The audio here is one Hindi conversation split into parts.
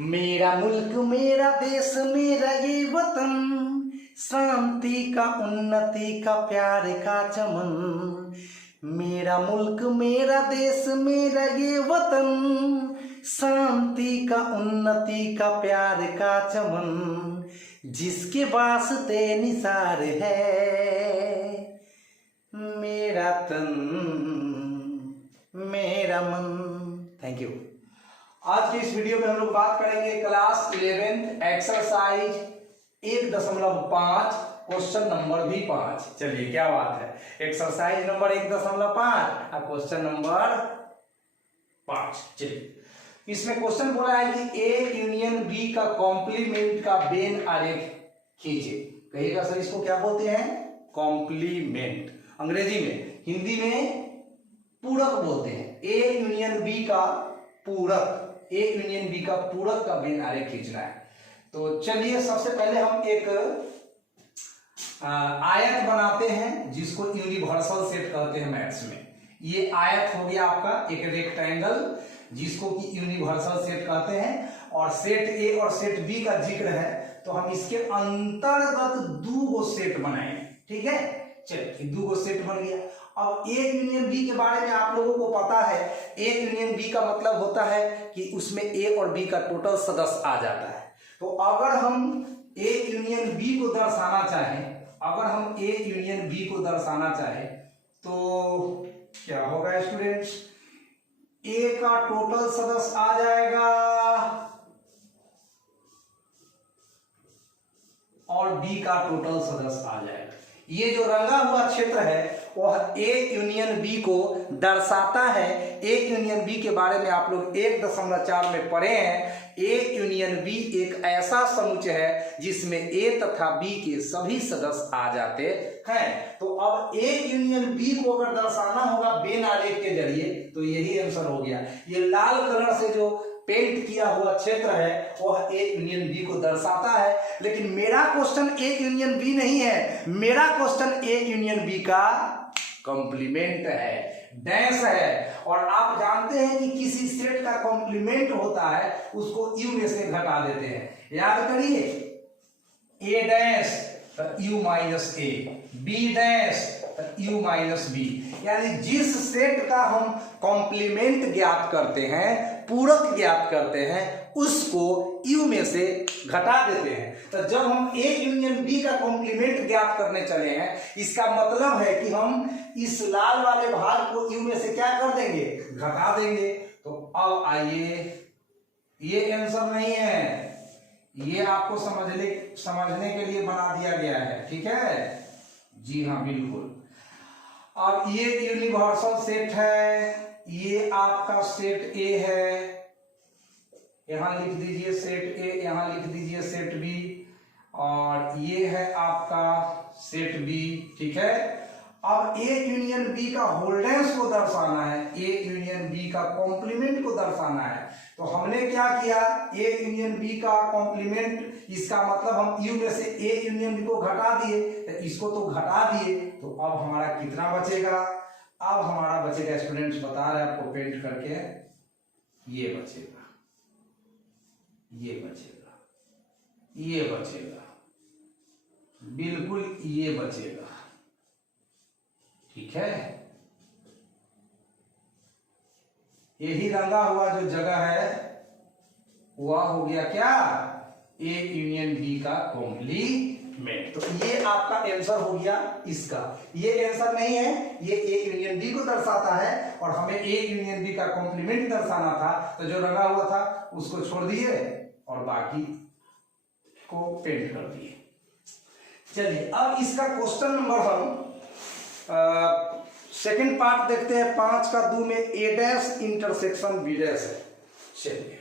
मेरा मुल्क मेरा देश मेरा ये वतन, शांति का उन्नति का प्यार का चमन। मेरा मुल्क मेरा देश मेरा ये वतन, शांति का उन्नति का प्यार का चमन। जिसके वास्ते निसार है मेरा तन मेरा मन। Thank you. आज की इस वीडियो में हम लोग बात करेंगे class 11th exercise 1.5 question number भी 5। चलिए क्या बात है, एक्सरसाइज नंबर 1.5 और क्वेश्चन नंबर 5। चलिए इसमें क्वेश्चन बोला है कि ए यूनियन बी का कॉम्प्लीमेंट का वेन आरेख खींचे। कहिएगा सर इसको क्या बोलते हैं? कॉम्प्लीमेंट। अंग्रेजी में, हिंदी में पूरक बोलते हैं। ए यूनियन बी का पूरक, ए यूनियन बी का पूरक का वेन आरेख खींचना है। तो चलिए सबसे पहले हम एक आयत बनाते हैं जिसको यूनिवर्सल सेट कहते हैं मैथ्स में। ये आयत हो गया आपका एक रेक्टेंगल जिसको कि यूनिवर्सल सेट कहते हैं। और सेट ए और सेट बी का जिक्र है तो हम इसके अंतर्गत दो सेट बनाएंगे। ठीक है, चलिए दो सेट बन गया। अब ए यूनियन बी के बारे में आप लोगों को पता है, ए यूनियन बी का मतलब होता है कि उसमें ए और बी का टोटल सदस्य आ जाता है। तो अगर हम ए यूनियन बी को दर्शाना चाहें, अगर हम ए यूनियन बी को दर्शाना चाहें तो क्या होगा स्टूडेंट्स? ए का टोटल सदस्य आ जाएगा और बी का टोटल सदस्य आ जाएगा। ये जो रंगा हुआ क्षेत्र है वह ए यूनियन बी को दर्शाता है। ए यूनियन बी के बारे में आप लोग 1.4 में पढ़े हैं। ए यूनियन बी एक ऐसा समुच्चय है जिसमें ए तथा बी के सभी सदस्य आ जाते हैं। तो अब ए यूनियन बी को अगर दर्शाना होगा वेन आरेख के जरिए तो यही आंसर हो गया। ये लाल कलर से जो पेंट किया हुआ क्षेत्र है वह ए यूनियन बी को दर्शाता है। लेकिन मेरा क्वेश्चन ए यूनियन बी नहीं है, मेरा क्वेश्चन ए यूनियन बी का कॉम्प्लीमेंट है, डैश है। और आप जानते हैं कि किसी सेट का कॉम्प्लीमेंट होता है उसको यू में से घटा देते हैं। याद करिए, A dash U minus A, B dash U minus B. यानी जिस सेट का हम कॉम्प्लीमेंट ज्ञात करते हैं, पूरक ज्ञात करते हैं, उसको यू में से घटा देते हैं। तो जब हम ए यूनियन बी का कॉम्प्लीमेंट ज्ञात करने चले हैं, इसका मतलब है कि हम इस लाल वाले भाग को यू में से क्या कर देंगे? घटा देंगे। तो अब आइए, ये आंसर नहीं है, ये आपको समझने के लिए बना दिया गया है। ठीक है जी हाँ, बिल्कुल। अब ये यूनिवर्सल सेट है, ये आपका सेट ए है, यहां लिख दीजिए सेट ए, यहां लिख दीजिए सेट बी, और ये है आपका सेट बी। ठीक है, अब ए यूनियन बी का होल्डेंस को दर्शाना है, ए यूनियन बी का कॉम्प्लीमेंट को दर्शाना है। तो हमने क्या किया, ए यूनियन बी का कॉम्प्लीमेंट, इसका मतलब हम यू में से ए यूनियन बी को घटा दिए, तो इसको तो घटा दिए। तो अब हमारा कितना बचेगा? अब हमारा बचेगा, स्टूडेंट्स बता रहे हैं आपको पेंट करके, ये बचेगा, ये बचेगा, ये बचेगा, बिल्कुल ये बचेगा। ठीक है, यही रंगा हुआ जो जगह है वह हो गया क्या? ए यूनियन बी का कॉम्प्लीमेंट। तो ये आपका आंसर हो गया इसका। ये आंसर नहीं है, ये ए यूनियन बी को दर्शाता है और हमें ए यूनियन बी का कॉम्प्लीमेंट दर्शाना था। तो जो रंगा हुआ था उसको छोड़ दिए और बाकी को पेंट कर दिए। चलिए अब इसका क्वेश्चन नंबर हम सेकंड पार्ट देखते हैं। 5(2) में A dash intersection B dash है। चलिए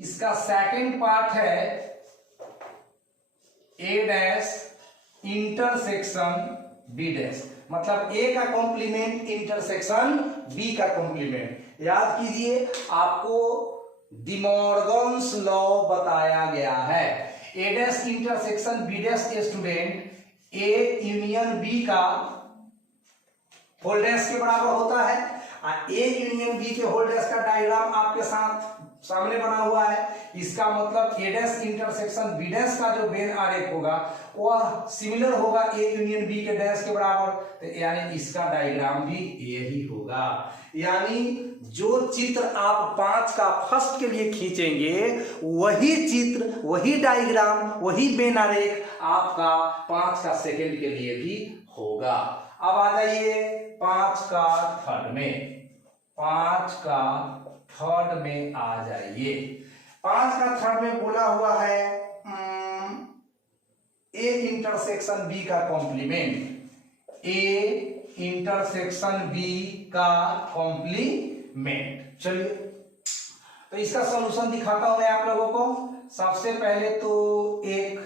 इसका सेकंड पार्ट है A dash intersection B dash, मतलब ए का कॉम्प्लीमेंट इंटरसेक्शन बी का कॉम्प्लीमेंट। याद कीजिए, आपको डिमॉर्गन्स लॉ बताया गया है। A dash intersection B dash student A union B का होल डैश के बराबर होता है। ए यूनियन बी के होल डैश का डायग्राम आपके सामने बना हुआ है। इसका मतलब ए डैश इंटरसेक्शन बी डैश का जो वेन आरेख होगा वह सिमिलर होगा ए यूनियन बी के डैश के बराबर, तो यानी इसका डायग्राम भी यही होगा। यानी जो चित्र आप 5 का फर्स्ट के लिए खींचेंगे वही चित्र, वही डायग्राम, वही वेन आरेख आपका 5 का सेकंड के लिए भी होगा। अब आ जाइए 5 का थर्ड में, 5 का थर्ड में आ जाइए। 5 का थर्ड में बोला हुआ है ए इंटरसेक्शन बी का कॉम्प्लीमेंट, ए इंटरसेक्शन बी का कॉम्प्लीमेंट। चलिए तो इसका सॉल्यूशन दिखाता हूं मैं आप लोगों को। सबसे पहले तो एक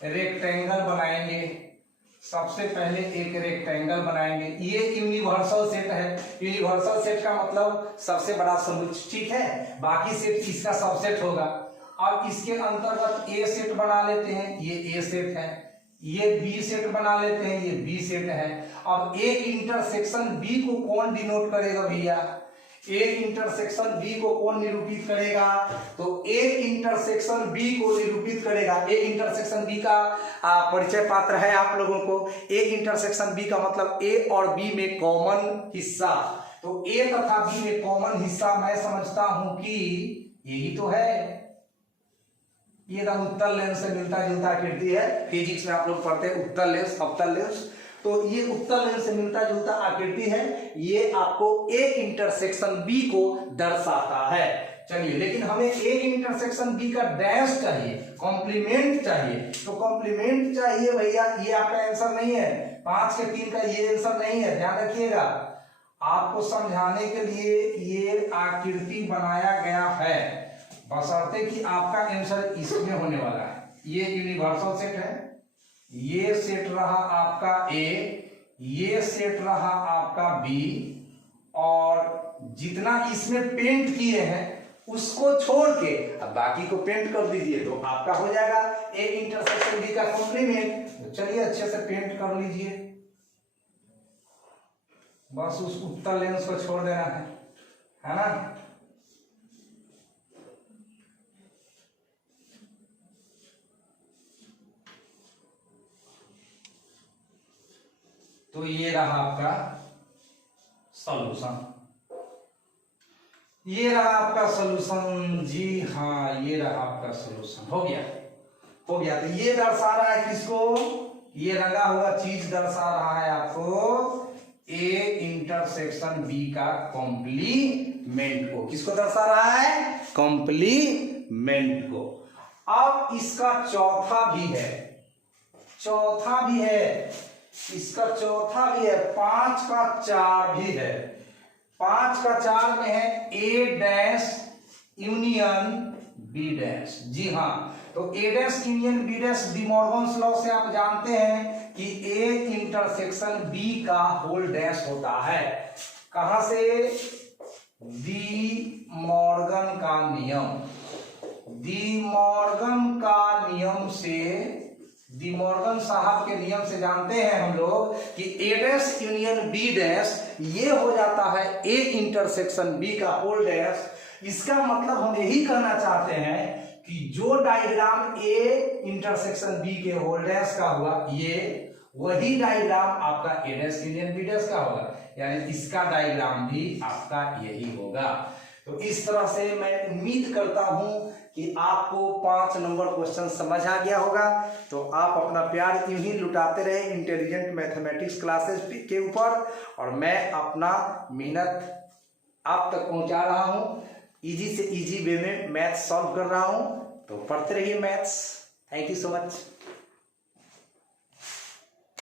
रेक्टेंगल बनाएंगे, सबसे पहले एक रेक्टेंगल बनाएंगे। ये यूनिवर्सल सेट है। यूनिवर्सल सेट का मतलब सबसे बड़ा समुच्चय, ठीक है, बाकी सेट इसका सबसेट होगा। अब इसके अंतर्गत ए सेट बना लेते हैं, ये ए सेट है, ये बी सेट बना लेते हैं, ये बी सेट है। अब ए इंटरसेक्शन बी को कौन डिनोट करेगा भैया? ए इंटरसेक्शन बी को कौन निरूपित करेगा? तो ए इंटरसेक्शन बी को निरूपित करेगा। ए इंटरसेक्शन बी का परिचय पात्र है आप लोगों को। ए इंटरसेक्शन बी का मतलब ए और बी में कॉमन हिस्सा, तो ए तथा बी में कॉमन हिस्सा मैं समझता हूं कि यही तो है, ये ना उत्तल लेंस से मिलता जुलता आकृति है। फिजिक्स में आप लोग पढ़ते हैं उत्तल लेंस, अवतल लेंस, तो ये उत्तल लेंस से मिलता जुलता आकृति है। ये आपको ए इंटरसेक्शन बी को दर्शाता है। चलिए, लेकिन हमें ए इंटरसेक्शन बी का डैश चाहिए, कॉम्प्लीमेंट चाहिए। तो कॉम्प्लीमेंट चाहिए भैया, ये आपका आंसर नहीं है। 5 के 3 का ये आंसर नहीं है, ध्यान रखिएगा। आपको समझाने के लिए ये आकृति बनाया गया है, बशर्ते कि आपका आंसर इसमें होने वाला है। ये यूनिवर्सल सेट है, ये सेट रहा आपका ए, ये सेट रहा आपका बी, और जितना इसमें पेंट किए हैं उसको छोड़ के अब बाकी को पेंट कर दीजिए तो आपका हो जाएगा ए इंटरसेक्शन बी का कॉम्प्लीमेंट। तो चलिए अच्छे से पेंट कर लीजिए, बस उस उत्तल लेंस को छोड़ देना है ना। तो ये रहा आपका सॉल्यूशन, ये रहा आपका सॉल्यूशन। जी हाँ, ये रहा आपका सॉल्यूशन। हो गया, हो गया। तो ये दर्शा रहा है किसको? ये रंगा हुआ चीज दर्शा रहा है आपको ए इंटरसेक्शन बी का कॉम्प्लीमेंट को। किसको दर्शा रहा है? कॉम्प्लीमेंट को। अब इसका चौथा भी है, चौथा भी है, इसका चौथा भी है। 5 का 4 भी है। 5 का 4 में है A dash union B dash. जी हाँ, तो A dash union B dash De Morgan's law से आप जानते हैं कि ए इंटरसेक्शन बी का होल डैश होता है। कहां से? डी मॉर्गन का नियम, डी मॉर्गन का नियम से, डी मॉर्गन साहब के नियम से जानते हैं हम लोग कि ए डैश यूनियन बी डैश ये हो जाता है ए इंटरसेक्शन बी का होल डैश। इसका मतलब हम यही कहना चाहते हैं कि जो डायग्राम ए इंटरसेक्शन बी के होल डैश का हुआ, ये वही डायग्राम आपका ए डैश यूनियन बी डैश का होगा, यानी इसका डायग्राम भी आपका यही होगा। तो इस तरह से मैं उम्मीद करता हूं कि आपको 5 नंबर क्वेश्चन समझ आ गया होगा। तो आप अपना प्यार यूं ही लुटाते रहे इंटेलिजेंट मैथमेटिक्स क्लासेस के ऊपर, और मैं अपना मेहनत आप तक पहुंचा रहा हूं, इजी से इजी वे में मैथ्स सॉल्व कर रहा हूं। तो पढ़ते रहिए maths. Thank you so much.